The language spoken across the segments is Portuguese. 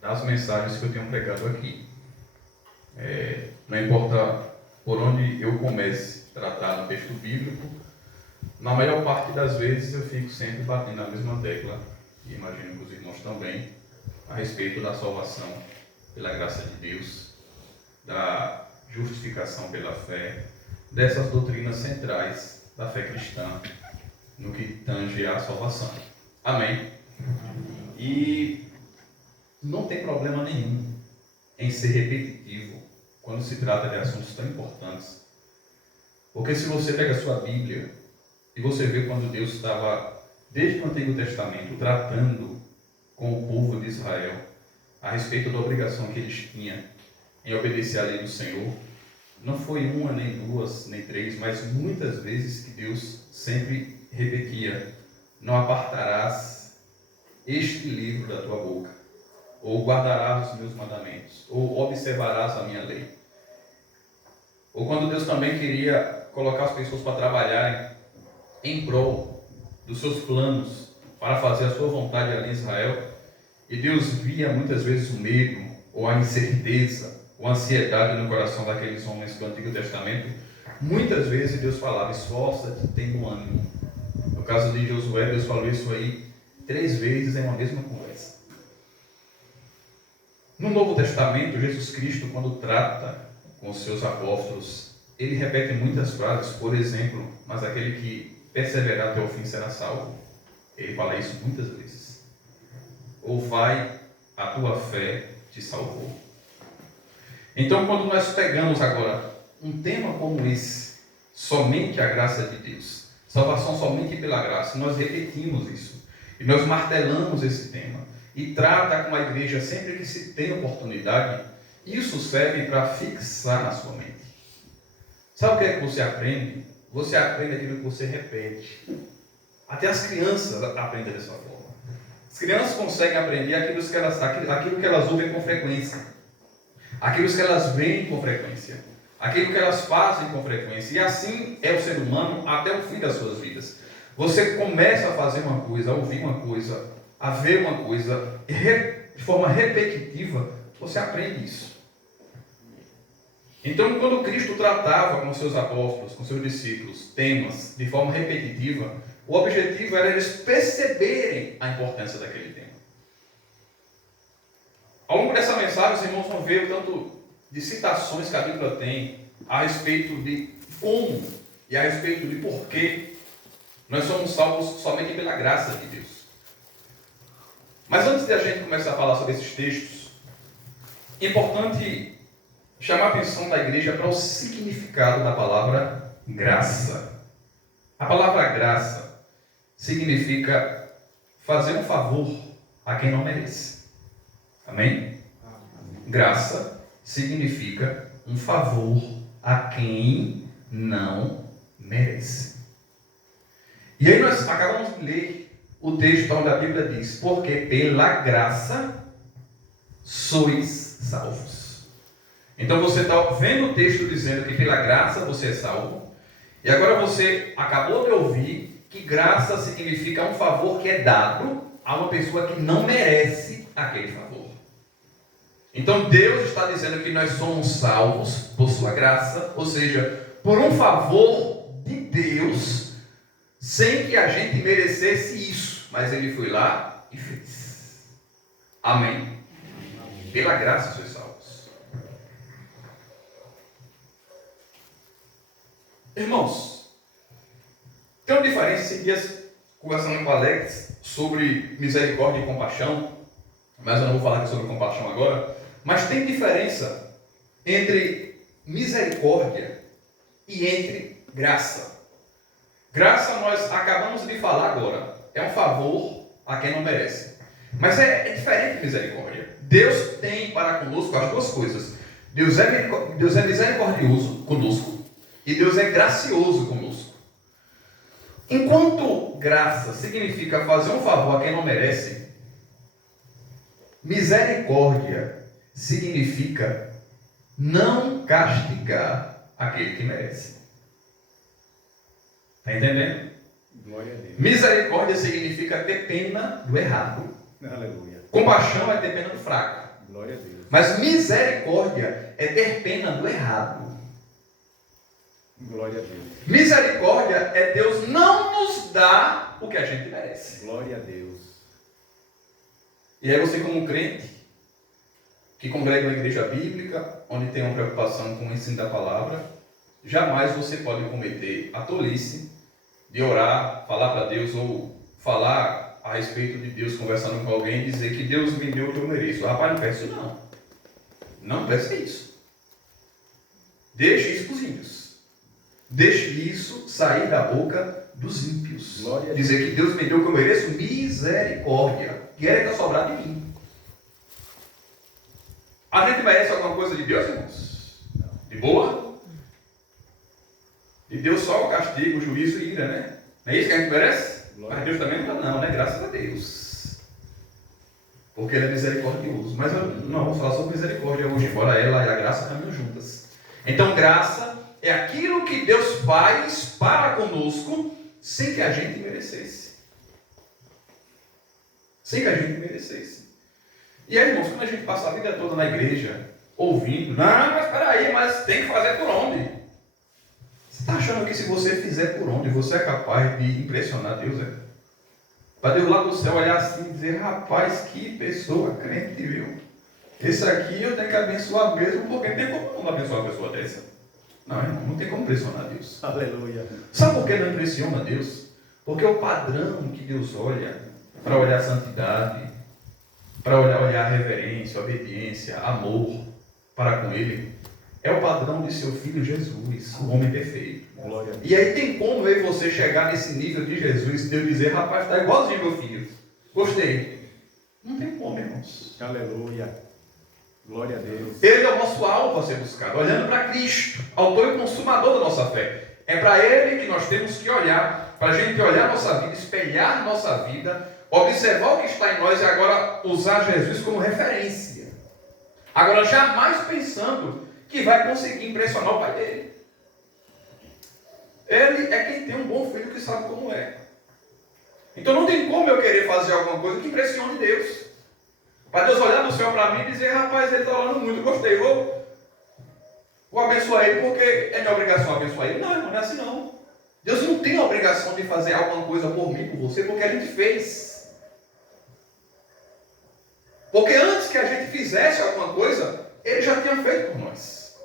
das mensagens que eu tenho pregado aqui. Não importa por onde eu comece a tratar do texto bíblico, na maior parte das vezes eu fico sempre batendo na mesma tecla, e imagino que os irmãos também, a respeito da salvação pela graça de Deus, da justificação pela fé, dessas doutrinas centrais da fé cristã, no que tange à salvação. Amém? E não tem problema nenhum em ser repetitivo quando se trata de assuntos tão importantes. Porque se você pega a sua Bíblia e você vê quando Deus estava, desde o Antigo Testamento, tratando com o povo de Israel a respeito da obrigação que eles tinham em obedecer à lei do Senhor, não foi uma, nem duas, nem três, mas muitas vezes que Deus sempre repetia: não apartarás este livro da tua boca, ou guardarás os meus mandamentos, ou observarás a minha lei. Ou quando Deus também queria colocar as pessoas para trabalharem em prol dos seus planos, para fazer a sua vontade ali em Israel, e Deus via muitas vezes o medo, ou a incerteza, ou a ansiedade no coração daqueles homens do Antigo Testamento, muitas vezes Deus falava: esforça-te, tem bom ânimo. No caso de Josué, Deus falou isso aí 3 vezes em uma mesma conversa. No Novo Testamento, Jesus Cristo, quando trata com os seus apóstolos, ele repete muitas frases. Por exemplo, mas aquele que perseverar até o fim será salvo. Ele fala isso muitas vezes. Ou vai, a tua fé te salvou. Então, quando nós pegamos agora um tema como esse, somente a graça de Deus, salvação somente pela graça, nós repetimos isso, e nós martelamos esse tema, e trata com a igreja sempre que se tem oportunidade. Isso serve para fixar na sua mente. Sabe o que é que você aprende? Você aprende aquilo que você repete. Até as crianças aprendem dessa forma. As crianças conseguem aprender aquilo que elas ouvem com frequência, aquilo que elas veem com frequência, aquilo que elas fazem com frequência. E assim é o ser humano até o fim das suas vidas. Você começa a fazer uma coisa, a ouvir uma coisa, a ver uma coisa, de forma repetitiva, você aprende isso. Então, quando Cristo tratava com seus apóstolos, com seus discípulos, temas de forma repetitiva, o objetivo era eles perceberem a importância daquele tema. Ao longo dessa mensagem, os irmãos vão ver o tanto de citações que a Bíblia tem a respeito de como e a respeito de porquê nós somos salvos somente pela graça de Deus. Mas antes de a gente começar a falar sobre esses textos, é importante chamar a atenção da igreja para o significado da palavra graça. A palavra graça significa fazer um favor a quem não merece. Amém? Graça significa um favor a quem não merece. E aí nós acabamos de ler o texto onde a Bíblia diz: porque pela graça sois salvos. Então você está vendo o texto dizendo que pela graça você é salvo, e agora você acabou de ouvir que graça significa um favor que é dado a uma pessoa que não merece aquele favor. Então Deus está dizendo que nós somos salvos por sua graça, ou seja, por um favor de Deus, sem que a gente merecesse isso, mas Ele foi lá e fez. Amém? Pela graça sois salvos. Irmãos, tem uma diferença. Esses dias, conversando com o Alex sobre misericórdia e compaixão, mas eu não vou falar aqui sobre compaixão agora, mas tem diferença entre misericórdia e entre graça. Graça nós acabamos de falar agora, é um favor a quem não merece. Mas é diferente de misericórdia. Deus tem para conosco as duas coisas. Deus é misericordioso conosco e Deus é gracioso conosco. Enquanto graça significa fazer um favor a quem não merece, misericórdia significa não castigar aquele que merece. Está entendendo? Glória a Deus. Misericórdia significa ter pena do errado. Aleluia. Compaixão é ter pena do fraco. Glória a Deus. Mas misericórdia é ter pena do errado. Glória a Deus. Misericórdia é Deus não nos dar o que a gente merece. Glória a Deus. E aí você, como crente, que congrega uma igreja bíblica, onde tem uma preocupação com o ensino da palavra, jamais você pode cometer a tolice de orar, falar para Deus ou falar a respeito de Deus, conversando com alguém e dizer que Deus me deu o que eu mereço. Rapaz, não peça isso não. Não peça isso. Deixe isso para os ímpios. Deixe isso sair da boca dos ímpios. Dizer que Deus me deu o que eu mereço, misericórdia. Quer que eu sobrar de mim. A gente merece alguma coisa de Deus, irmãos? De boa? De Deus só o castigo, o juízo e ira, né? Não é isso que a gente merece? Mas Deus também não dá não, né? Graças a Deus. Porque Ele é misericordioso. Mas eu não vou falar sobre misericórdia hoje, embora ela e a graça caminham juntas. Então, graça é aquilo que Deus faz para conosco sem que a gente merecesse. Sem que a gente merecesse. E aí, irmãos, quando a gente passa a vida toda na igreja, ouvindo, não, mas peraí, mas tem que fazer por onde? Você está achando que se você fizer por onde, você é capaz de impressionar Deus, é? Para Deus lá do céu olhar assim e dizer, rapaz, que pessoa crente, viu? Esse aqui eu tenho que abençoar mesmo, porque não tem como não abençoar uma pessoa dessa. Não, irmão, não tem como impressionar Deus. Aleluia. Sabe por que não impressiona Deus? Porque o padrão que Deus olha, para olhar a santidade, para olhar a reverência, a obediência, amor para com Ele, é o padrão de seu Filho Jesus, o homem perfeito. Glória a Deus. E aí tem como eu e você chegar nesse nível de Jesus e Deus dizer, rapaz, está igualzinho meu filho. Gostei. Não tem como, irmãos. Aleluia. Glória a Deus. Ele é o nosso alvo a ser buscado, olhando para Cristo, autor e consumador da nossa fé. É para Ele que nós temos que olhar, para a gente olhar nossa vida, espelhar nossa vida, observar o que está em nós e agora usar Jesus como referência. Agora, jamais pensando que vai conseguir impressionar o pai dele. Ele é quem tem um bom filho que sabe como é. Então não tem como eu querer fazer alguma coisa que impressione Deus. Para Deus olhar do céu para mim e dizer, rapaz, ele está orando muito, gostei, vou abençoar ele porque é minha obrigação abençoar ele. Não, irmão, não é assim não. Deus não tem a obrigação de fazer alguma coisa por mim, por você, porque a gente fez. Porque antes que a gente fizesse alguma coisa, Ele já tinha feito por nós.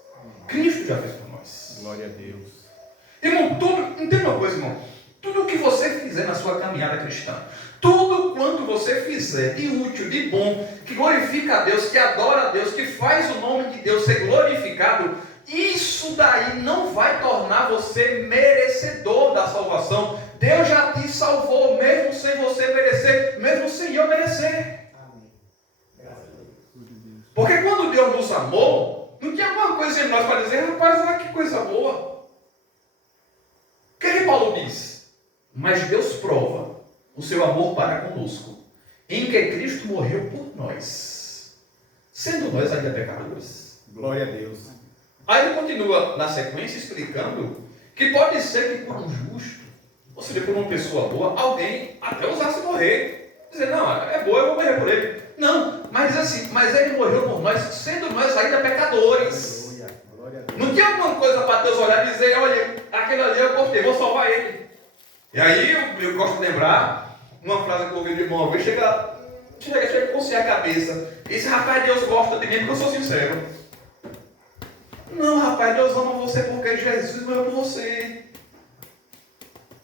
Cristo já fez por nós. Glória a Deus. Irmão, entenda uma coisa, irmão. Tudo o que você fizer na sua caminhada cristã, tudo quanto você fizer de útil, de bom, que glorifica a Deus, que adora a Deus, que faz o nome de Deus ser glorificado, isso daí não vai tornar você merecedor da salvação. Deus já te salvou, mesmo sem você merecer, mesmo sem eu merecer. Porque quando Deus nos amou, não tinha alguma coisa em nós para dizer, rapaz, olha que coisa boa. O que Paulo diz? Mas Deus prova o seu amor para conosco, em que Cristo morreu por nós, sendo nós ainda pecadores. Glória a Deus. Aí ele continua na sequência explicando que pode ser que por um justo, ou seja, por uma pessoa boa, alguém até ousasse morrer. Dizer, não, é boa, eu vou morrer por ele. Não, mas assim, mas ele morreu por nós, sendo nós ainda pecadores. Glória a Deus. Não tinha alguma coisa para Deus olhar e dizer, olha, aquele ali eu cortei, vou salvar ele. E aí eu gosto de lembrar uma frase que eu ouvi de irmão uma vez, chega a cocear a cabeça. Esse rapaz, Deus gosta de mim porque eu sou sincero. Não, rapaz, Deus ama você porque Jesus morreu por você.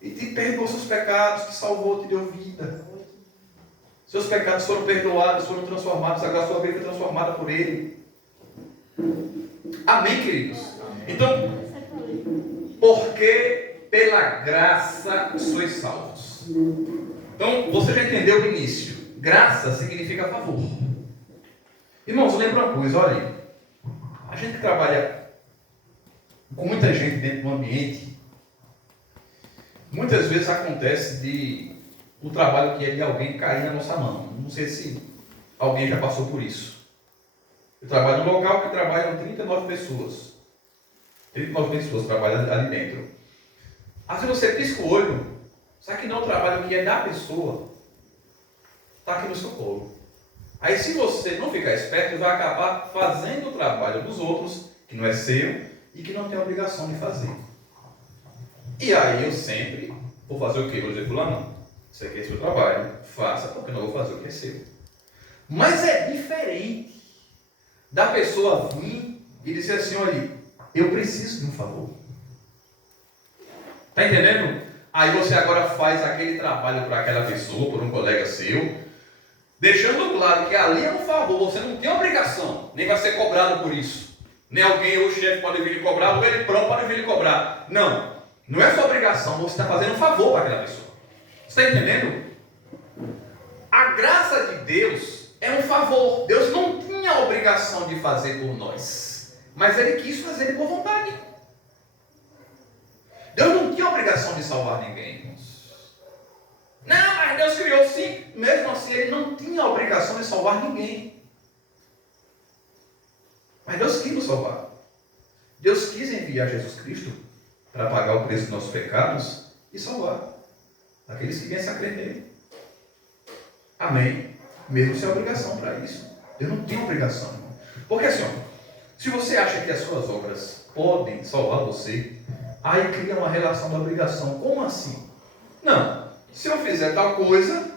E te perdoou seus pecados, te salvou, te deu vida. Seus pecados foram perdoados, foram transformados, agora a sua vida foi transformada por Ele. Amém, queridos? Então, porque pela graça sois salvos. Então, você já entendeu o início. Graça significa favor. Irmãos, lembra uma coisa, olha. A gente trabalha com muita gente dentro do ambiente. Muitas vezes acontece de o trabalho que é de alguém cair na nossa mão. Não sei se alguém já passou por isso. Eu trabalho num local que trabalham 39 pessoas. 39 pessoas trabalham ali dentro. Às vezes você pisca o olho, sabe que não é o trabalho que é da pessoa, está aqui no seu colo. Aí se você não ficar esperto, vai acabar fazendo o trabalho dos outros, que não é seu, e que não tem obrigação de fazer. E aí eu sempre vou fazer o quê? Vou dizer, fulano, isso aqui é seu trabalho, faça, porque eu não vou fazer o que é seu. Mas é diferente da pessoa vir e dizer assim, olha, eu preciso de um favor. Está entendendo? Aí você agora faz aquele trabalho para aquela pessoa, por um colega seu, deixando claro que ali é um favor, você não tem obrigação, nem vai ser cobrado por isso. Nem alguém, ou o chefe pode vir lhe cobrar, ou ele próprio pode vir lhe cobrar. Não, não é sua obrigação, você está fazendo um favor para aquela pessoa. Você está entendendo? A graça de Deus é um favor. Deus não tinha a obrigação de fazer por nós, mas Ele quis fazer de boa vontade. Deus não tinha a obrigação de salvar ninguém, irmãos. Não, mas Deus criou sim. Mesmo assim, Ele não tinha a obrigação de salvar ninguém. Mas Deus quis nos salvar. Deus quis enviar Jesus Cristo para pagar o preço dos nossos pecados e salvar aqueles que viessem a crer nele. Amém? Mesmo sem obrigação para isso. Deus não tem obrigação, irmão. Porque assim, ó, se você acha que as suas obras podem salvar você, aí cria uma relação de obrigação. Como assim? Não. Se eu fizer tal coisa,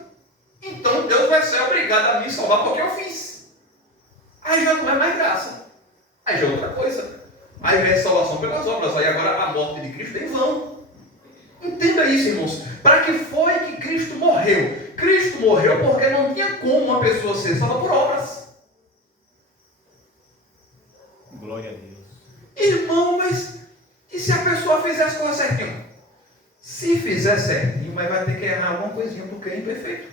então Deus vai ser obrigado a me salvar porque eu fiz. Aí já não é mais graça. Aí já é outra coisa. Aí vem a salvação pelas obras. Aí agora a morte de Cristo é em vão. Entenda isso, irmãos. Para que foi que Cristo morreu? Cristo morreu porque não tinha como uma pessoa ser salva por obras. Glória a Deus. Irmão, mas e se a pessoa fizer as coisas certinho? Se fizer certinho, mas vai ter que errar alguma coisinha porque é imperfeito.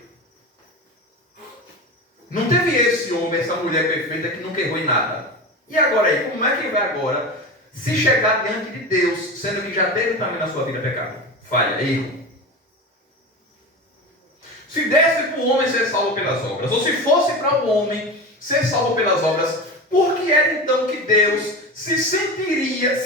Não teve esse homem, essa mulher perfeita que nunca errou em nada. E agora aí, como é que vai agora se chegar diante de Deus, sendo que já teve também na sua vida pecado? Falha, erro. Se desse para o homem ser salvo pelas obras, ou se fosse para o homem ser salvo pelas obras, por que era então que Deus se sentiria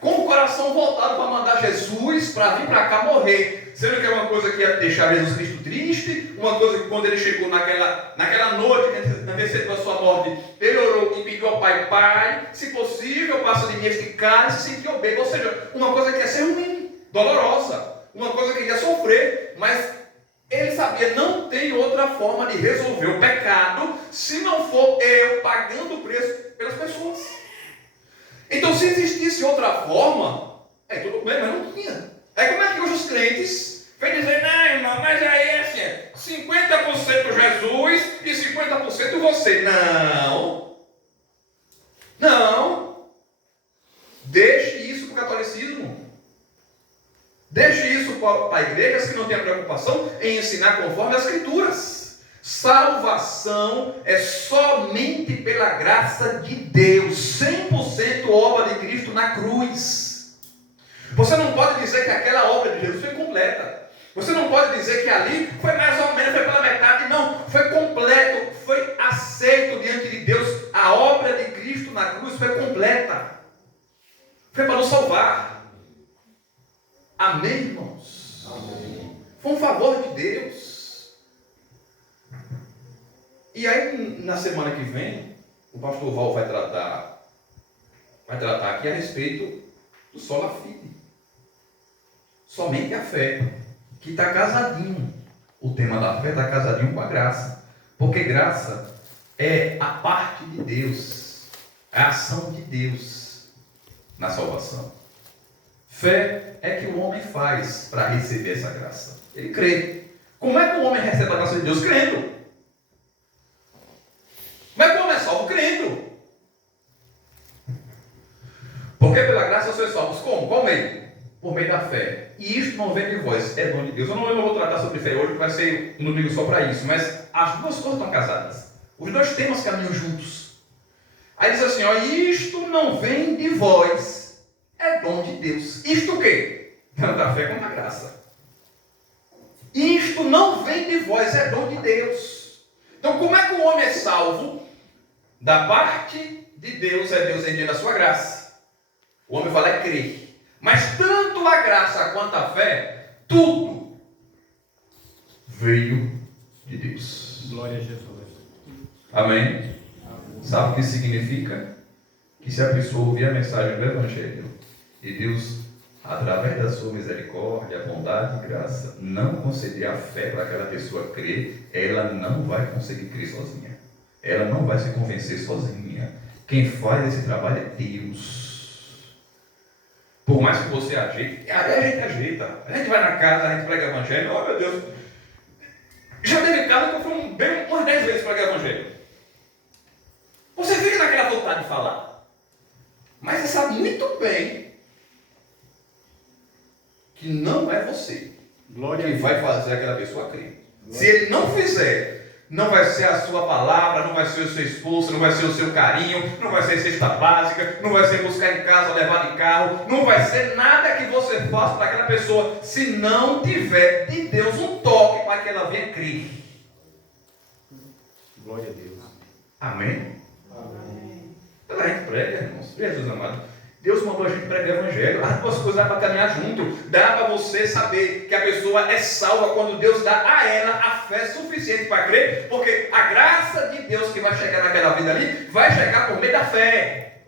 com o coração voltado para mandar Jesus para vir para cá morrer? Sendo que é uma coisa que ia deixar Jesus Cristo triste, uma coisa que quando ele chegou naquela noite, antecedendo a sua morte, ele orou e pediu ao Pai, Pai, se possível, passa de mim este cálice, se sentir bem. Ou seja, uma coisa que ia ser ruim, dolorosa, uma coisa que ia sofrer, mas ele sabia, não tem outra forma de resolver o pecado se não for eu pagando o preço pelas pessoas. Então, se existisse outra forma, tudo bem, mas não tinha. Aí como é que hoje os crentes vêm dizer, não, irmão, mas aí é assim, 50% Jesus e 50% você. Não. Deixe isso para o catolicismo. Deixe isso para igrejas que não têm preocupação em ensinar conforme as Escrituras. Salvação é somente pela graça de Deus, 100% obra de Cristo na cruz. Você não pode dizer que aquela obra de Jesus foi completa. Você não pode dizer que ali foi mais ou menos, foi pela metade. Não, foi completo, foi aceito diante de Deus. A obra de Cristo na cruz foi completa. Foi para nos salvar. Amém, irmãos? Amém. Foi um favor de Deus. E aí, na semana que vem, o pastor Val vai tratar aqui a respeito do sola fide. Somente a fé, que está casadinho. O tema da fé está casadinho com a graça. Porque graça é a parte de Deus, é a ação de Deus na salvação. Fé é que o homem faz para receber essa graça. Ele crê. Como é que o homem recebe a graça de Deus? Crendo. Como é que o homem é salvo? Crendo. Porque pela graça sois salvos como? Qual meio? Por meio da fé. E isto não vem de vós, é dom de Deus. Eu não vou tratar sobre fé hoje, que vai ser um domingo só para isso. Mas as duas coisas estão casadas. Os dois temas caminham juntos. Aí diz assim, isto não vem de vós, é dom de Deus. Isto o quê? Tanto a fé quanto a graça. Isto não vem de vós, é dom de Deus. Então como é que o homem é salvo? Da parte de Deus, é Deus enviando a sua graça. O homem fala é crer. Mas tanto a graça quanto a fé, tudo veio de Deus. Glória a Jesus. Amém? Sabe o que significa? Que se a pessoa ouvir a mensagem do Evangelho e Deus, através da sua misericórdia, bondade e graça, não conceder a fé para aquela pessoa crer, ela não vai conseguir crer sozinha. Ela não vai se convencer sozinha. Quem faz esse trabalho é Deus. Por mais que você ajeite, a gente ajeita. A gente vai na casa, a gente prega o Evangelho. Oh meu Deus, já teve casa que eu fui bem umas 10 vezes pregar o Evangelho. Você fica naquela vontade de falar, mas você sabe muito bem que não é você que vai fazer aquela pessoa crer. Se ele não fizer, não vai ser a sua palavra, não vai ser o seu esforço, não vai ser o seu carinho, não vai ser cesta básica, não vai ser buscar em casa, levar de carro, não vai ser nada que você faça para aquela pessoa, se não tiver de Deus um toque para que ela venha crer. Glória a Deus. Amém? A gente prega, irmãos. Jesus amado. Deus mandou a gente pregar o Evangelho. As duas coisas dá para caminhar junto. Dá para você saber que a pessoa é salva quando Deus dá a ela a fé suficiente para crer, porque a graça de Deus que vai chegar naquela vida ali, vai chegar por meio da fé.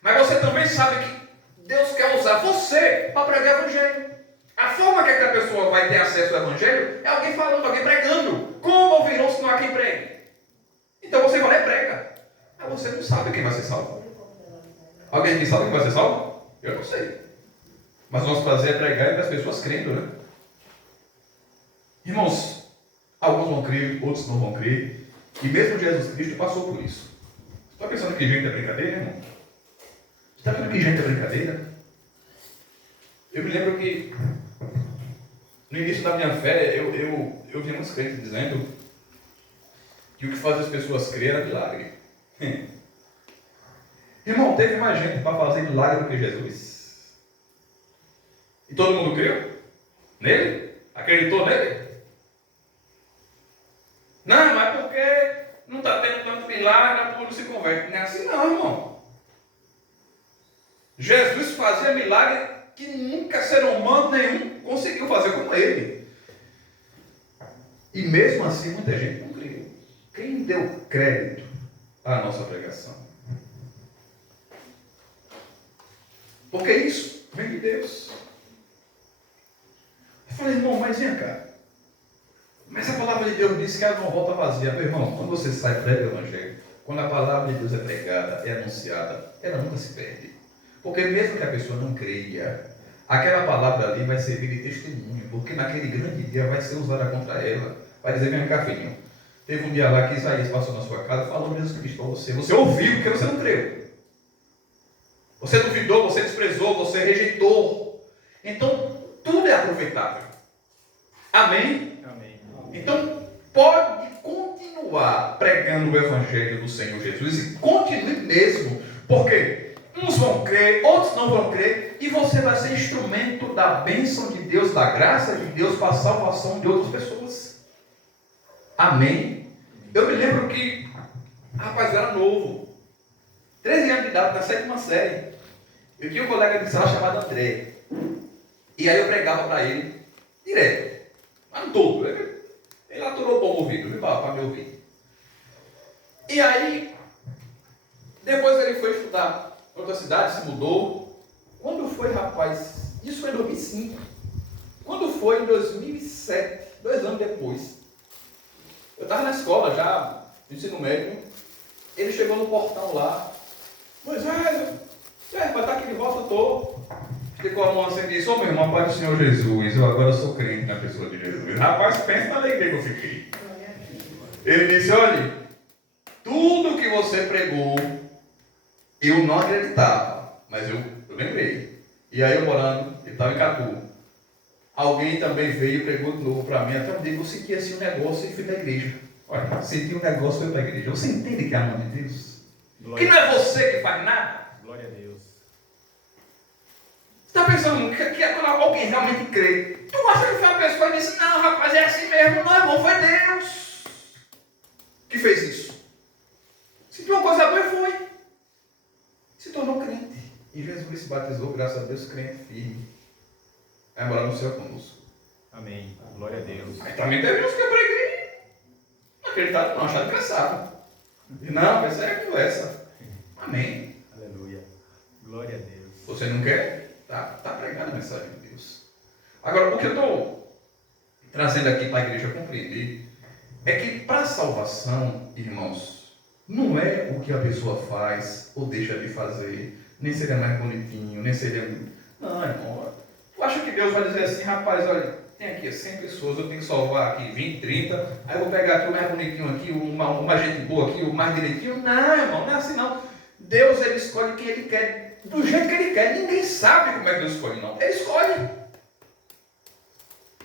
Mas você também sabe que Deus quer usar você para pregar o Evangelho. A forma que aquela pessoa vai ter acesso ao Evangelho é alguém falando, alguém pregando. Como ouvirão se não há quem pregue? Então você vai lá e prega. Mas você não sabe quem vai ser salvo. Alguém aqui sabe quem vai ser salvo? Eu não sei. Mas o nosso prazer é pregar e ver as pessoas crendo, né? Irmãos, alguns vão crer, outros não vão crer. E mesmo Jesus Cristo passou por isso. Você está pensando que gente é brincadeira, irmão? Você está vendo que gente é brincadeira? Eu me lembro que no início da minha fé, eu vi muitos crentes dizendo que o que faz as pessoas crer era milagre. Irmão, teve mais gente para fazer milagre do que Jesus. E todo mundo creu? Nele? Acreditou nele? Não, mas porque não está tendo tanto milagre, a povo se converte. Não é assim não, irmão. Jesus fazia milagre que nunca ser humano nenhum conseguiu fazer como ele. E mesmo assim muita gente não creu. Quem deu crédito à nossa pregação? Porque isso vem de Deus. Eu falei, irmão, mas vem cá. Mas a palavra de Deus diz que ela não volta vazia. Meu irmão, quando você sai e prega o Evangelho, quando a palavra de Deus é pregada, é anunciada, ela nunca se perde. Porque mesmo que a pessoa não creia, aquela palavra ali vai servir de testemunho, porque naquele grande dia vai ser usada contra ela. Vai dizer, vem cá, filhinho. Teve um dia lá que Isaías passou na sua casa, falou Jesus Cristo para você. Você ouviu porque você não creu. Você duvidou, você desprezou, você rejeitou. Então, tudo é aproveitável. Amém? Amém. Então, pode continuar pregando o Evangelho do Senhor Jesus e continue mesmo, porque uns vão crer, outros não vão crer, e você vai ser instrumento da bênção de Deus, da graça de Deus para a salvação de outras pessoas. Amém? Eu me lembro que, rapaz, eu era novo, 13 anos de idade, na 7ª série. Eu tinha um colega de sala chamado André. E aí eu pregava para ele direto. Mas não todo. Ele aturou bom o ouvido, para me ouvir. E aí, depois ele foi estudar em outra cidade, se mudou. Quando foi, rapaz? Isso foi em 2005. Quando foi em 2007, 2 anos depois. Eu estava na escola já, no ensino médio. Ele chegou no portão lá. Moisés, mas está aqui de volta, eu estou. Ficou a mão assim e disse, meu irmão, Pai do Senhor Jesus, eu agora sou crente na pessoa de Jesus. Rapaz, pensa na alegria que eu fiquei. Ele disse, olha, tudo que você pregou, eu não acreditava, mas eu lembrei. E aí eu morando, ele estava em Catu. Alguém também veio e pregou de novo para mim, até um dia eu senti assim um negócio e fui para a igreja. Olha, senti um negócio e fui para a igreja. Você entende que é a mão de Deus? Que não é você que faz nada? Glória a Deus. Você está pensando que é quando alguém realmente crê. Tu acha que foi uma pessoa e disse, não, rapaz, é assim mesmo. Não, irmão, foi Deus que fez isso. Sentiu uma coisa boa e foi. Se tornou crente. E Jesus se batizou, graças a Deus, crente firme. Vai morar no céu conosco. Amém. Glória a Deus. Mas também teve uns que eu preguei. Não acreditaram, não, acharam engraçado. Não, essa é a conversa. Amém. Aleluia. Glória a Deus. Você não quer? Tá pregando a mensagem de Deus. Agora, o que eu estou trazendo aqui para a igreja compreender é que para a salvação, irmãos, não é o que a pessoa faz ou deixa de fazer, nem se ele é mais bonitinho, nem se ele é... Não, irmão. Tu acha que Deus vai dizer assim, rapaz, olha, tem aqui 100 pessoas, eu tenho que salvar aqui 20, 30, aí eu vou pegar aqui o mais bonitinho aqui, o mais gente boa aqui, o mais direitinho? Não, irmão, não é assim não. Deus, ele escolhe quem ele quer, do jeito que ele quer. Ninguém sabe como é que Deus escolhe, não. Ele escolhe.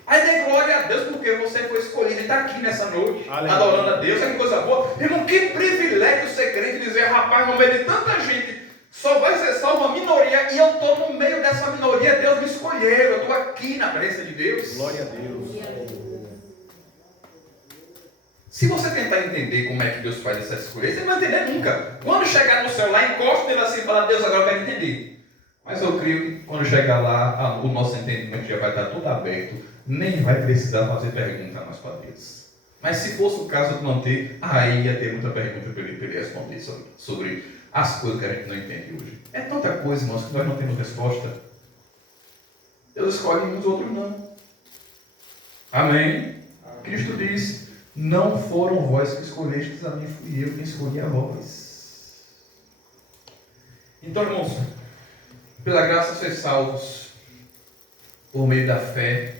Aí dê glória a Deus porque você foi escolhido e está aqui nessa noite, aleluia, adorando a Deus. É que coisa boa. Irmão, que privilégio ser crente e dizer, rapaz, no meio de tanta gente, só vai ser salvo a minoria e eu estou no meio dessa minoria. Deus me escolheu, eu estou aqui na presença de Deus. Glória a Deus. Se você tentar entender como é que Deus faz essa escolha, você não vai entender nunca. Quando chegar no céu lá, encosta nele assim e fala, Deus, agora eu quero entender. Mas eu creio que quando chegar lá, o nosso entendimento já vai estar tudo aberto. Nem vai precisar fazer pergunta mais para Deus. Mas se fosse o caso de não ter, aí ia ter muita pergunta para ele responder sobre as coisas que a gente não entende hoje. É tanta coisa, irmãos, que nós não temos resposta. Deus escolhe uns, outros não. Amém? Cristo disse, não foram vós que escolhestes a mim, fui eu que escolhi a vós. Então, irmãos, pela graça sois salvos por meio da fé.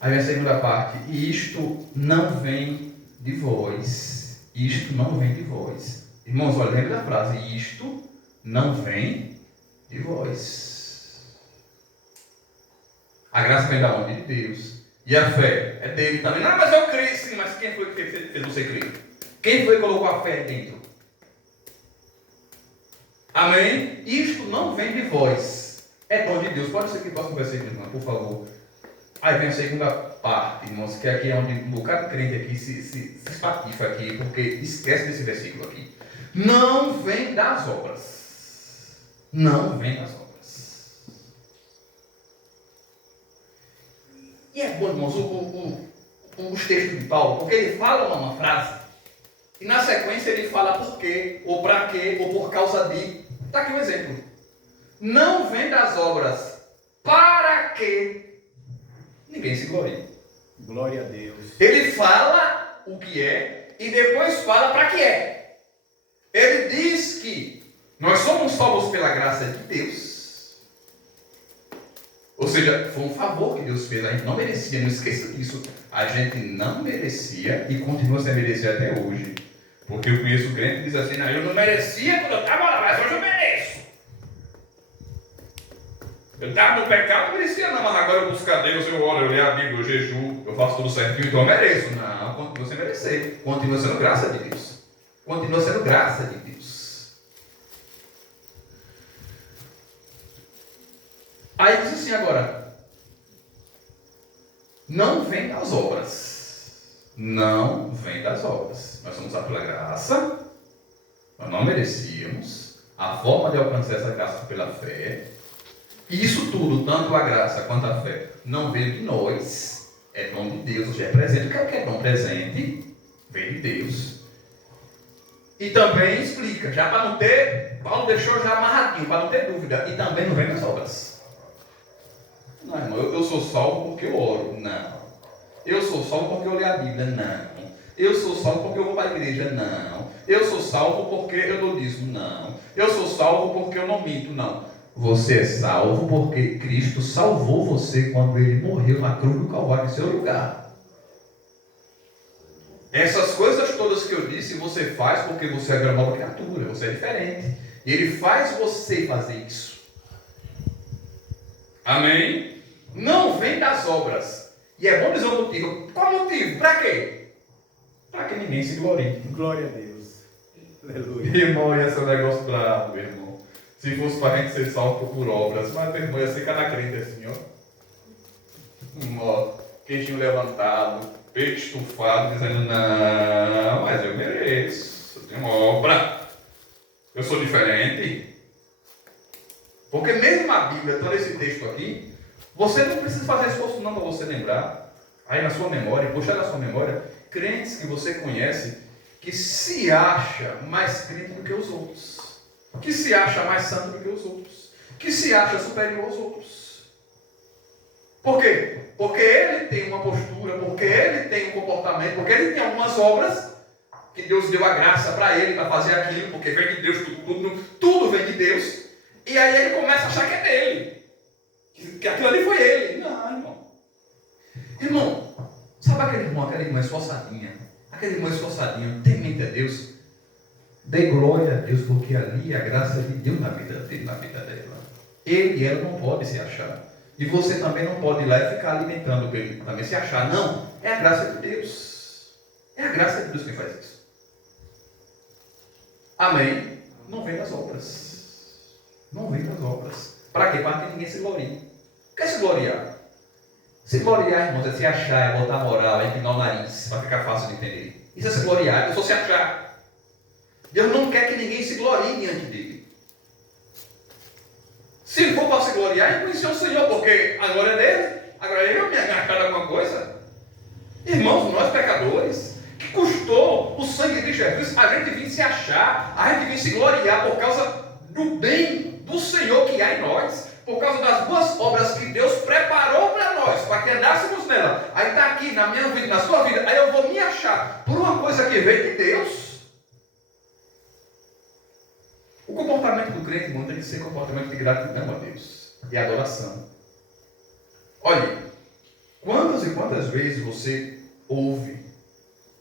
Aí vem a segunda parte. E isto não vem de vós. Isto não vem de vós. Irmãos, olha, lembre da frase. Isto não vem de vós. A graça vem da onde? De Deus. E a fé é dele também. Não, mas eu creio sim. Mas quem foi que fez você crer? Quem foi que colocou a fé dentro? Amém? Isto não vem de vós. É dom de Deus. Pode ser que possa conversar com irmã, por favor. Aí vem a segunda parte, irmãos, que aqui é onde um bocado crente aqui se espatifa aqui, porque esquece desse versículo aqui. Não vem das obras. Não vem das obras. E é bom, irmãos, os textos de Paulo, porque ele fala uma frase, e na sequência ele fala por quê, ou para quê, ou por causa de. Está aqui um exemplo. Não vem das obras, para que ninguém se glorie. Glória a Deus. Ele fala o que é e depois fala para que é. Ele diz que nós somos salvos pela graça de Deus. Ou seja, foi um favor que Deus fez. A gente não merecia, não esqueça disso. A gente não merecia e continua sem merecer até hoje. Porque eu conheço crente que diz assim, não, eu não merecia quando eu estava lá, mas hoje eu mereço. Eu estava no pecado, não merecia não, mas agora eu busco a Deus, eu oro, eu leio a Bíblia, eu jejuo, eu faço tudo certinho, então eu mereço. Não, continua sem merecer. Continua sendo graça de Deus. Continua sendo graça de Deus. Aí diz assim agora, não vem das obras. Não vem das obras. Nós somos salvos pela graça, nós não merecíamos. A forma de alcançar essa graça pela fé. E isso tudo, tanto a graça quanto a fé, não veio de nós, é dom de Deus, já é presente. O que é dom presente? Veio de Deus. E também explica, já para não ter, Paulo deixou já amarradinho, para não ter dúvida, e também não vem das obras. Não, irmão, eu sou salvo porque eu oro. Não. Eu sou salvo porque eu leio a Bíblia. Não. Eu sou salvo porque eu vou para a igreja. Não. Eu sou salvo porque eu dou dízimo. Não. Eu sou salvo porque eu não minto. Não. Você é salvo porque Cristo salvou você quando Ele morreu na cruz do Calvário em seu lugar. Essas coisas todas que eu disse, você faz porque você é uma nova criatura, você é diferente. E Ele faz você fazer isso. Amém? Não vem das obras. E é bom dizer o motivo. Qual o motivo? Para quê? Para que ninguém se glorie. Glória a Deus. Aleluia. Irmão, ia ser um negócio bravo, meu irmão. Se fosse para a gente ser salvo por obras, mas meu irmão ia ser cada crente assim, ó. Queixinho levantado, peito estufado, dizendo, não, mas eu mereço, eu tenho uma obra, eu sou diferente. Porque mesmo a Bíblia, todo esse texto aqui, você não precisa fazer esforço não para você lembrar, aí na sua memória, puxar na sua memória, crentes que você conhece, que se acha mais crente do que os outros, que se acha mais santo do que os outros, que se acha superior aos outros. Por quê? Porque ele tem uma postura, porque ele tem um comportamento, porque ele tem algumas obras que Deus deu a graça para ele para fazer aquilo, porque vem de Deus, tudo vem de Deus. E aí ele começa a achar que é dele, que aquilo ali foi ele. Não, irmão. Irmão, sabe aquela irmã esforçadinha, temente a Deus? Dê glória a Deus, porque ali a graça de Deus na vida dele, na vida dela. Ele e ela não podem se achar. E você também não pode ir lá e ficar alimentando para ele também se achar. Não, é a graça de Deus. É a graça de Deus quem faz isso. Amém? Não vem das obras. Não vem das obras. Para quê? Para que ninguém se glorie. Quer se gloriar? Se gloriar, irmãos, é se achar, é botar moral, é empinar o nariz, para ficar fácil de entender. Isso é se gloriar, é só se achar. Deus não quer que ninguém se glorie diante dele. Se for para se gloriar, é conhecer o Senhor, porque a glória é dele. Agora eu me agarrar alguma coisa. Irmãos, nós pecadores, que custou o sangue de Jesus, a gente vem se achar, a gente vem se gloriar por causa do bem do Senhor que há em nós, por causa das boas obras que Deus preparou para nós, para que andássemos nela. Aí está aqui na minha vida, na sua vida, aí eu vou me achar por uma coisa que veio de Deus. O comportamento do crente, irmão, tem que ser comportamento de gratidão a Deus e adoração. Olhe, quantas e quantas vezes você ouve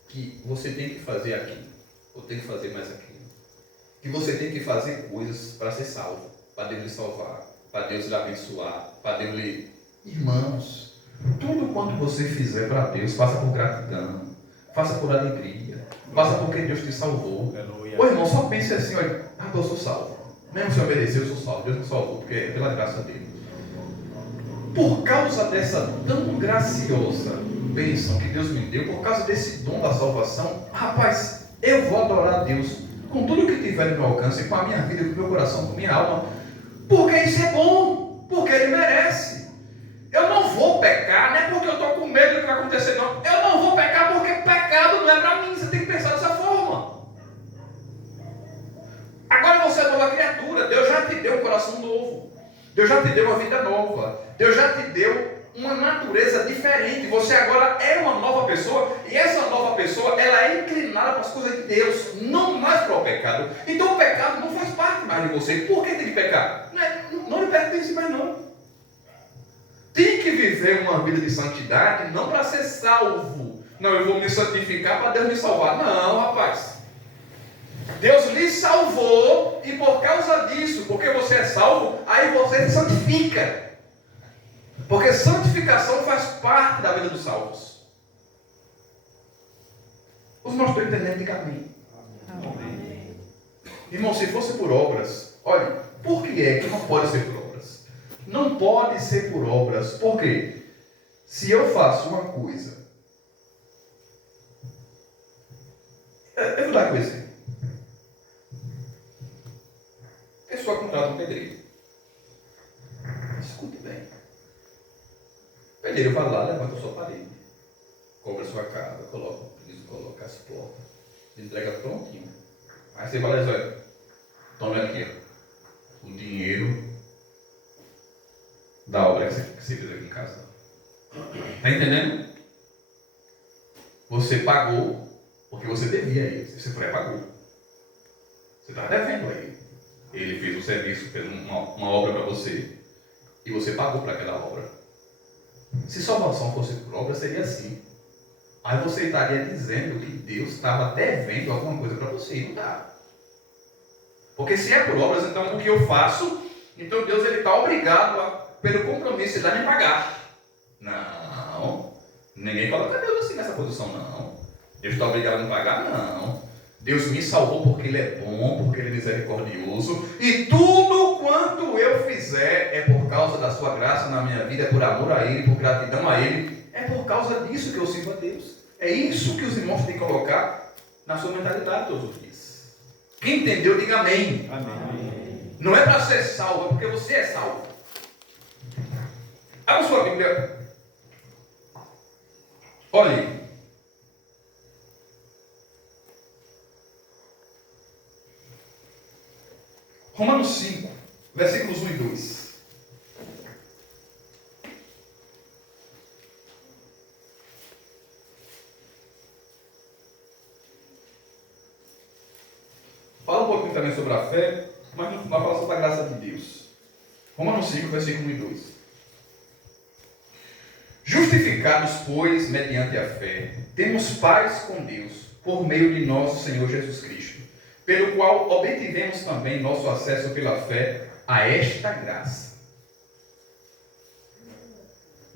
que você tem que fazer aquilo, ou tem que fazer mais aquilo, que você tem que fazer coisas para ser salvo, para Deus lhe salvar, para Deus lhe abençoar, para Deus lhe... Irmãos, tudo quanto você fizer para Deus, faça por gratidão, faça por alegria, faça porque Deus te salvou. Ô irmão, só pense assim, olha, eu sou salvo. Mesmo se eu obedecer, eu sou salvo. Deus me salvou, porque é pela graça dele. Por causa dessa tão graciosa bênção que Deus me deu, por causa desse dom da salvação, rapaz, eu vou adorar a Deus com tudo que tiver no meu alcance, com a minha vida, com o meu coração, com a minha alma, porque isso é bom, porque Ele merece. Eu não vou pecar, não é porque eu estou com medo do que vai acontecer, não. Eu não vou pecar porque pecado não é para mim. Você tem que pensar dessa forma. Agora você é nova criatura. Deus já te deu um coração novo. Deus já te deu uma vida nova. Deus já te deu uma natureza diferente. Você agora é uma nova pessoa. E essa nova pessoa, ela é inclinada para as coisas de Deus, não mais para o pecado. Então o pecado não faz parte mais de você. Por que tem que pecar? Não lhe pertence mais não. Tem que viver uma vida de santidade, não para ser salvo. Não, eu vou me santificar para Deus me salvar. Não, rapaz. Deus lhe salvou e por causa disso, porque você é salvo, aí você se santifica. Porque santificação faz parte da vida dos salvos. Os irmãos estão entendendo? Diga amém. Amém. Irmão, se fosse por obras, olha, por que é que não pode ser por obras? Não pode ser por obras. Por quê? Se eu faço uma coisa, eu vou dar aqui um exemplo. A pessoa contrata um pedreiro. Escute bem. O pedreiro vai lá, levanta a sua parede, cobra a sua casa, coloca o piso, coloca as portas, entrega prontinho. Aí você vai lá e diz, olha, tome aqui, ó, o dinheiro da obra que você fez aqui em casa. Está entendendo? Você pagou porque você devia a ele. Você foi e pagou. Você está devendo a ele. Ele fez um serviço, fez uma obra para você. E você pagou para aquela obra. Se salvação fosse por obra, seria assim. Aí você estaria dizendo que Deus estava devendo alguma coisa para você. E não dá. Porque se é por obras, então o que eu faço, então Deus está obrigado pelo compromisso de me pagar. Não. Ninguém coloca Deus assim nessa posição, não. Deus está obrigado a me pagar? Não. Deus me salvou porque Ele é bom, porque Ele é misericordioso. E tudo quanto eu fizer é por causa da sua graça na minha vida, é por amor a Ele, por gratidão a Ele. É por causa disso que eu sirvo a Deus. É isso que os irmãos têm que colocar na sua mentalidade todos os dias. Quem entendeu, diga amém. Amém. Não é para ser salvo, é porque você é salvo. Abra sua Bíblia. Olhe. Romanos 5, versículos 1 e 2. Fala um pouquinho também sobre a fé, mas no final fala sobre a graça de Deus. Romanos 5, versículo 1 e 2. Justificados, pois, mediante a fé, temos paz com Deus, por meio de nosso Senhor Jesus Cristo, pelo qual obtivemos também nosso acesso pela fé a esta graça,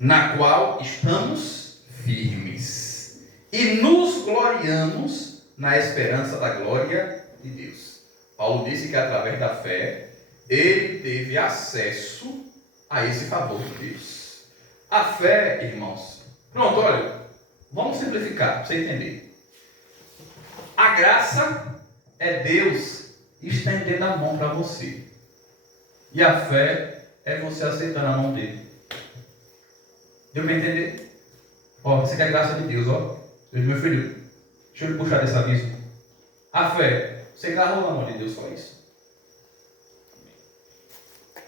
na qual estamos firmes e nos gloriamos na esperança da glória de Deus. Paulo disse que através da fé ele teve acesso a esse favor de Deus. A fé, irmãos, pronto, olha, vamos simplificar para você entender. A graça é Deus estendendo a mão para você. E a fé é você aceitando a mão dele. Deu para entender? Ó, você quer a graça de Deus, ó. Meu filho, deixa eu puxar desse aviso. A fé, você agarrou na mão de Deus, só isso.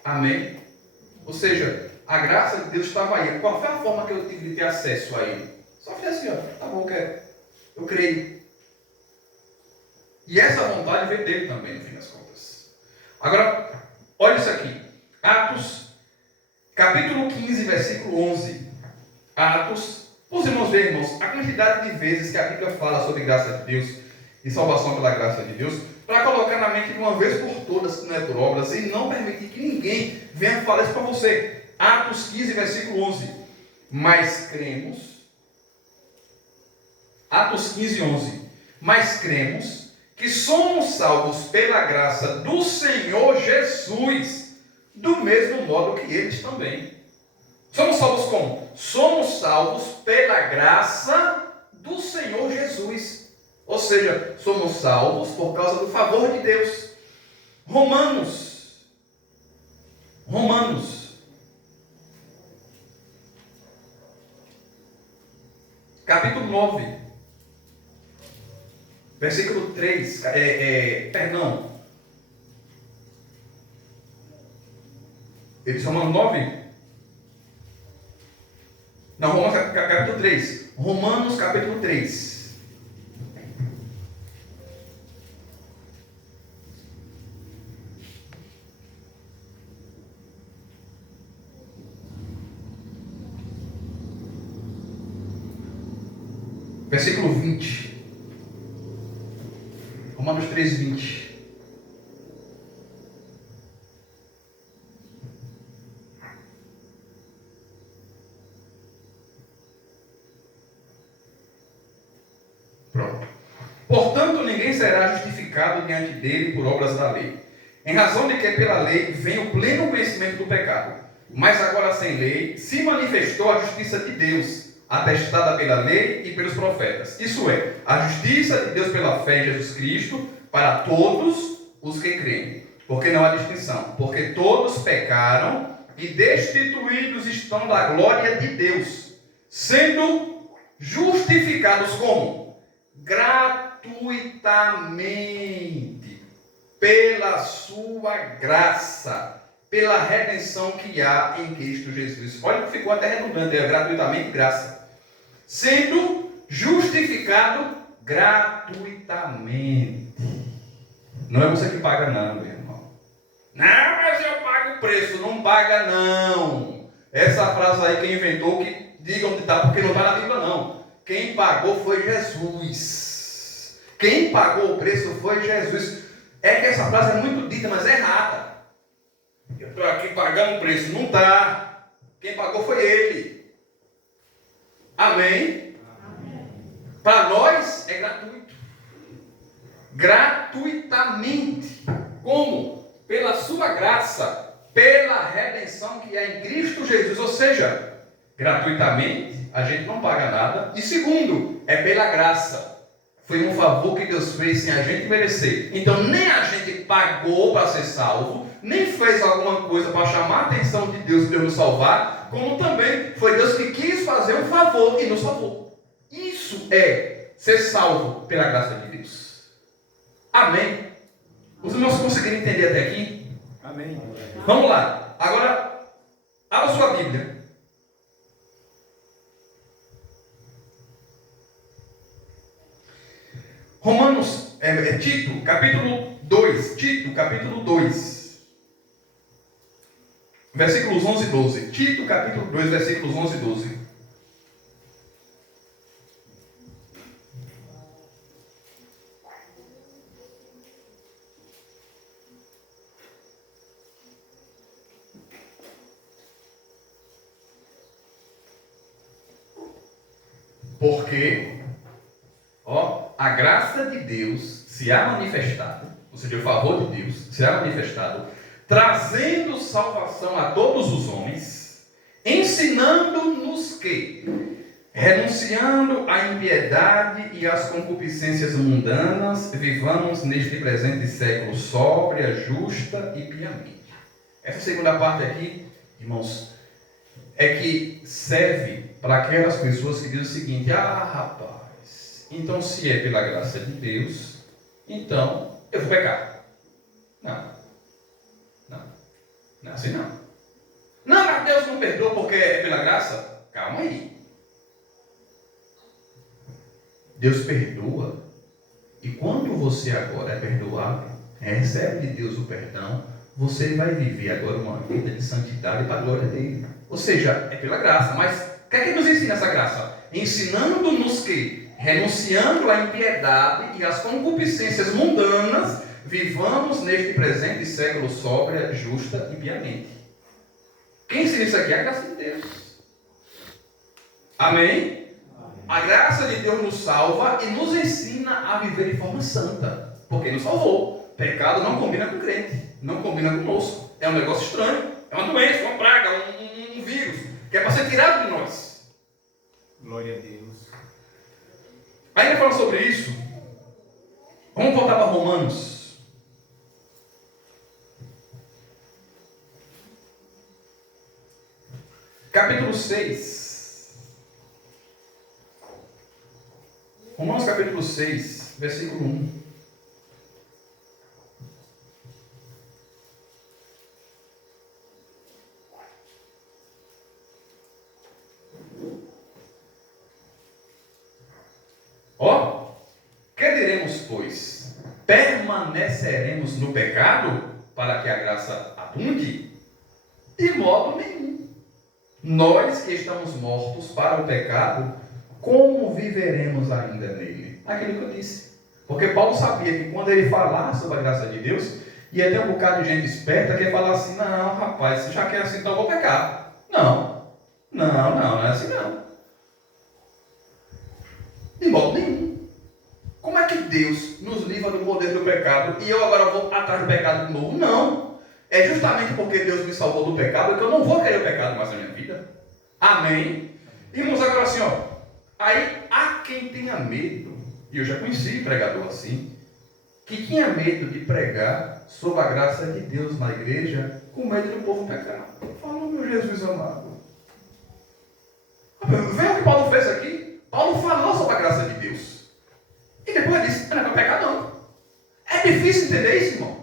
Amém? Ou seja, a graça de Deus estava aí. Qual foi a forma que eu tive de ter acesso a ele? Só fiz assim, ó. Tá bom, eu creio. E essa vontade veio dele também, no fim das contas. Agora, olha isso aqui. Atos, capítulo 15, versículo 11. Atos. Os irmãos verem, irmãos, a quantidade de vezes que a Bíblia fala sobre graça de Deus e salvação pela graça de Deus, para colocar na mente de uma vez por todas que não é por obras e não permitir que ninguém venha falar isso para você. Atos 15, versículo 11. Mas cremos. Atos 15, 11. Mas cremos que somos salvos pela graça do Senhor Jesus, do mesmo modo que eles também. Somos salvos como? Somos salvos pela graça do Senhor Jesus. Ou seja, somos salvos por causa do favor de Deus. Romanos. Capítulo 9. Versículo 3. Eles Romanos 9? Não, Romanos capítulo 3. Romanos capítulo 3. Versículo 20. Romanos 3, 20. Pronto. Portanto, ninguém será justificado diante dele por obras da lei, em razão de que pela lei vem o pleno conhecimento do pecado. Mas agora sem lei se manifestou a justiça de Deus, atestada pela lei e pelos profetas. Isso é, a justiça de Deus pela fé em Jesus Cristo para todos os que creem. Porque não há distinção. Porque todos pecaram e destituídos estão da glória de Deus, sendo justificados como? Gratuitamente, pela sua graça, pela redenção que há em Cristo Jesus. Olha que ficou até redundante, gratuitamente, graça. Sendo justificado gratuitamente. Não é você que paga não, meu irmão. Não, mas eu pago o preço. Não paga não. Essa frase aí quem inventou, que diga onde está, porque não está na Bíblia não. Quem pagou foi Jesus. Quem pagou o preço foi Jesus. É que essa frase é muito dita, mas é errada. Eu estou aqui pagando o preço. Não está. Quem pagou foi Ele. Amém? Para nós é gratuito. Gratuitamente. Como? Pela sua graça, pela redenção que é em Cristo Jesus. Ou seja, gratuitamente, a gente não paga nada. E segundo, é pela graça. Foi um favor que Deus fez sem a gente merecer. Então, nem a gente pagou para ser salvo, nem fez alguma coisa para chamar a atenção de Deus para nos salvar, como também foi Deus que quis fazer um favor e nos salvou. Isso é ser salvo pela graça de Deus. Amém? Os irmãos conseguiram entender até aqui? Amém. Vamos lá. Agora, abra sua Bíblia. Romanos, Tito, capítulo 2. Tito, capítulo 2. Versículos 11 e 12. Tito, capítulo 2, versículos 11 e 12. Porque, a graça de Deus se há manifestado, ou seja, o favor de Deus se há manifestado, trazendo salvação a todos os homens, ensinando-nos que, renunciando à impiedade e às concupiscências mundanas, vivamos neste presente século sóbria, justa e piamente. Essa segunda parte aqui, irmãos, é que serve para aquelas pessoas que dizem o seguinte: rapaz, então se é pela graça de Deus, então eu vou pecar. Não é assim não. Não, mas Deus não perdoa porque é pela graça. Calma aí. Deus perdoa, e quando você agora é perdoado, recebe de Deus o perdão, você vai viver agora uma vida de santidade para a glória dele. Ou seja, é pela graça. Mas o que é que nos ensina essa graça? Ensinando-nos que, renunciando à impiedade e às concupiscências mundanas, vivamos neste presente século sóbria, justa e piamente. Quem ensina isso aqui é a graça de Deus. Amém? A graça de Deus nos salva e nos ensina a viver de forma santa. Porque nos salvou. Pecado não combina com crente, não combina conosco. É um negócio estranho, é uma doença, uma praga, um vírus, que é para ser tirado de nós. Glória a Deus. Ainda falando sobre isso, vamos voltar para Romanos. Capítulo 6. Romanos capítulo 6, versículo 1. Que diremos, pois? Permaneceremos no pecado para que a graça abunde? De modo nenhum. Nós que estamos mortos para o pecado, como viveremos ainda nele? Aquilo que eu disse. Porque Paulo sabia que quando ele falasse sobre a graça de Deus, ia ter um bocado de gente esperta que ia falar assim: não, rapaz, se já quer assim, então eu vou pecar. Não é assim não. De modo nenhum. Como é que Deus nos livra do poder do pecado e eu agora vou atrás do pecado de novo? Não. É justamente porque Deus me salvou do pecado que eu não vou querer o pecado mais na minha vida. Amém? Irmãos, agora assim, aí há quem tenha medo, e eu já conheci pregador assim, que tinha medo de pregar sobre a graça de Deus na igreja, com medo do povo pecar. Falou, meu Jesus amado. Veja o que Paulo fez aqui. Paulo falou sobre a graça de Deus. E depois disse: não é para pecar não. É difícil entender isso, irmão.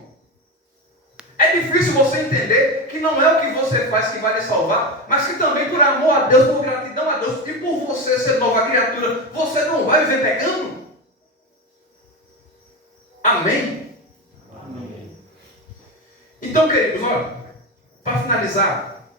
É difícil você entender que não é o que você faz que vai lhe salvar, mas que também por amor a Deus, por gratidão a Deus e por você ser nova criatura, você não vai viver pecando. Amém? Amém. Então, queridos, olha, para finalizar,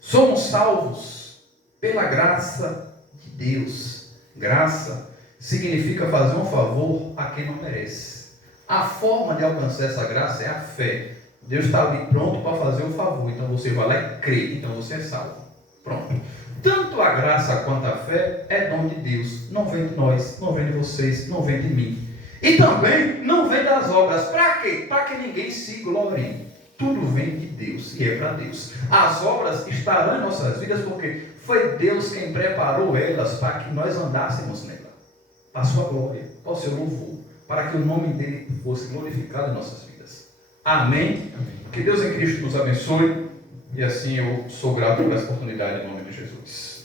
somos salvos pela graça de Deus. Graça significa fazer um favor a quem não merece. A forma de alcançar essa graça é a fé. Deus está ali pronto para fazer o favor. Então você vai lá e crê. Então você é salvo. Pronto. Tanto a graça quanto a fé é dom de Deus. Não vem de nós, não vem de vocês, não vem de mim. E também não vem das obras. Para quê? Para que ninguém se glorie. Tudo vem de Deus e é para Deus. As obras estarão em nossas vidas porque foi Deus quem preparou elas para que nós andássemos nela. Para a sua glória, para o seu louvor, para que o nome dele fosse glorificado em nossas vidas. Amém? Amém. Que Deus em Cristo nos abençoe, e assim eu sou grato por essa oportunidade em nome de Jesus.